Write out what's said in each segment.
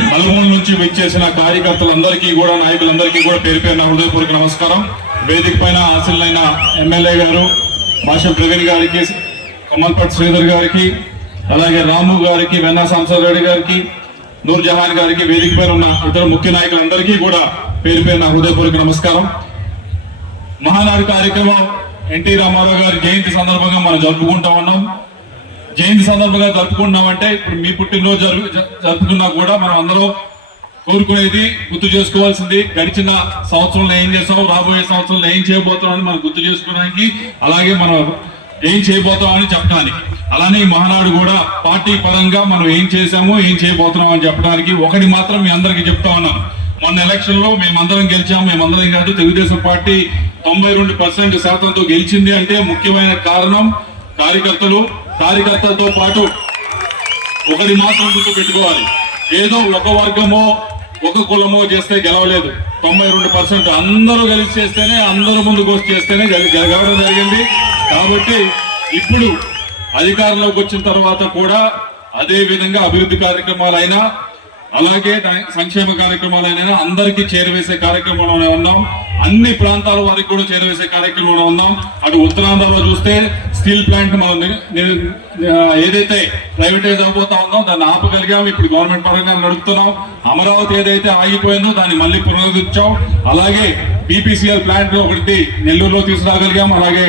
నలుమూల నుంచి విచ్చేసిన కార్యకర్తలందరికీ కూడా నాయకులందరికీ కూడా పేరు పేరున హృదయపూర్వక నమస్కారం. వేదిక పైన ఆశలైన ఎమ్మెల్యే గారు భాష ప్రవీణ్ గారికి కమల్పట్ శ్రీధర్ గారికి అలాగే రాము గారికి వెన్నా రెడ్డి గారికి నూర్ జహాన్ గారికి వేదిక పైన ఉన్న ఇతర ముఖ్య నాయకులందరికీ కూడా పేరు పేరున హృదయపూర్వక నమస్కారం. మహానాడు కార్యక్రమం ఎన్టీ రామారావు గారి జయంతి సందర్భంగా మనం జరుపుకుంటా ఉన్నాం. జయంతి సందర్భంగా జరుపుకుంటున్నామంటే ఇప్పుడు మీ పుట్టినరోజు జరుపు జరుపుకున్నా కూడా మనం అందరూ కోరుకునేది గుర్తు చేసుకోవాల్సింది. గడిచిన సంవత్సరంలో ఏం చేసాం రాబోయే సంవత్సరంలో ఏం చేయబోతున్నామని మనం గుర్తు చేసుకోవడానికి అలాగే మనం ఏం చేయబోతామని చెప్పడానికి. అలానే ఈ మహానాడు కూడా పార్టీ పరంగా మనం ఏం చేశాము ఏం చేయబోతున్నాం అని చెప్పడానికి ఒకటి మాత్రం మీ అందరికీ చెప్తా ఉన్నాం మొన్న ఎలక్షన్లో మేమందరం గెలిచాం మేమందరం కాదు తెలుగుదేశం పార్టీ తొంభై రెండు పర్సెంట్ శాతంతో గెలిచింది అంటే ముఖ్యమైన కారణం కార్యకర్తలు కార్యకర్తలతో పాటు ఒకరి మాత్రం గుర్తు పెట్టుకోవాలి. ఏదో ఒక వర్గమో ఒక కులమో చేస్తే గెలవలేదు. తొంభై రెండు పర్సెంట్ అందరూ కలిసి చేస్తేనే అందరూ ముందుకు వచ్చి చేస్తేనే గెలి- గెలవడం జరిగింది. కాబట్టి ఇప్పుడు అధికారంలోకి వచ్చిన తర్వాత కూడా అదే విధంగా అభివృద్ధి కార్యక్రమాలైనా అలాగే సంక్షేమ కార్యక్రమాలైనా అందరికీ చేరవేసే కార్యక్రమంలోనే ఉన్నాం. అన్ని ప్రాంతాల వారికి కూడా చేరవేసే కార్యక్రమంలో ఉన్నాం. అటు ఉత్తరాంధ్రలో చూస్తే స్టీల్ ప్లాంట్ మనం ఏదైతే ప్రైవేటైజ్ అవబోతా ఉందో దాన్ని ఆపగలిగాం. ఇప్పుడు గవర్నమెంట్ పరంగా నడుపుతున్నాం. అమరావతి ఏదైతే ఆగిపోయిందో దాన్ని మళ్ళీ పునరుద్ధరించాం. అలాగే బీపీసీఎల్ ప్లాంట్ ఒకటి నెల్లూరులో తీసుకురాగలిగాం. అలాగే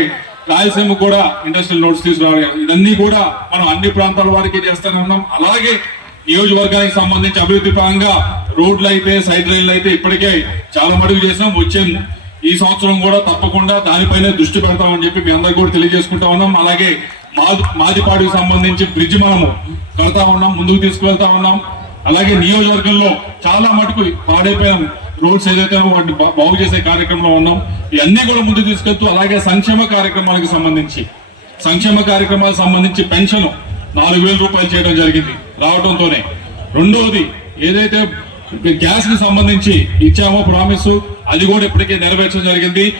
రాయలసీమ కూడా ఇండస్ట్రియల్ నోట్స్ తీసుకురాగలిగాం. ఇవన్నీ కూడా మనం అన్ని ప్రాంతాల వారికి చేస్తూనే ఉన్నాం. అలాగే నియోజకవర్గానికి సంబంధించి అభివృద్ధి పరంగా రోడ్లు అయితే సైడ్ రైళ్ళు అయితే ఇప్పటికే చాలా మడుగు చేసినాం. వచ్చే ఈ సంవత్సరం కూడా తప్పకుండా దానిపైనే దృష్టి పెడతామని చెప్పి మీ అందరికీ కూడా తెలియజేసుకుంటా ఉన్నాం. అలాగే మాదిపాడికి సంబంధించి బ్రిడ్జ్ మనము కడతా ఉన్నాం ముందుకు తీసుకువెళ్తా ఉన్నాం. అలాగే నియోజకవర్గంలో చాలా మటుకు పాడైపోయిన. రోడ్స్ ఏదైతే వాటిని బాగు చేసే కార్యక్రమంలో ఉన్నాం. ఇవన్నీ కూడా ముందుకు తీసుకెళ్తూ అలాగే సంక్షేమ కార్యక్రమాలకు సంబంధించి సంక్షేమ కార్యక్రమాలకు సంబంధించి పెన్షన్ నాలుగు రూపాయలు చేయడం జరిగింది రావడంతోనే రెండవది ఏదైతే గ్యాస్కి సంబంధించి ఇచ్చామో ప్రామిస్ అది కూడా ఇప్పటికే నెరవేర్చడం జరిగింది.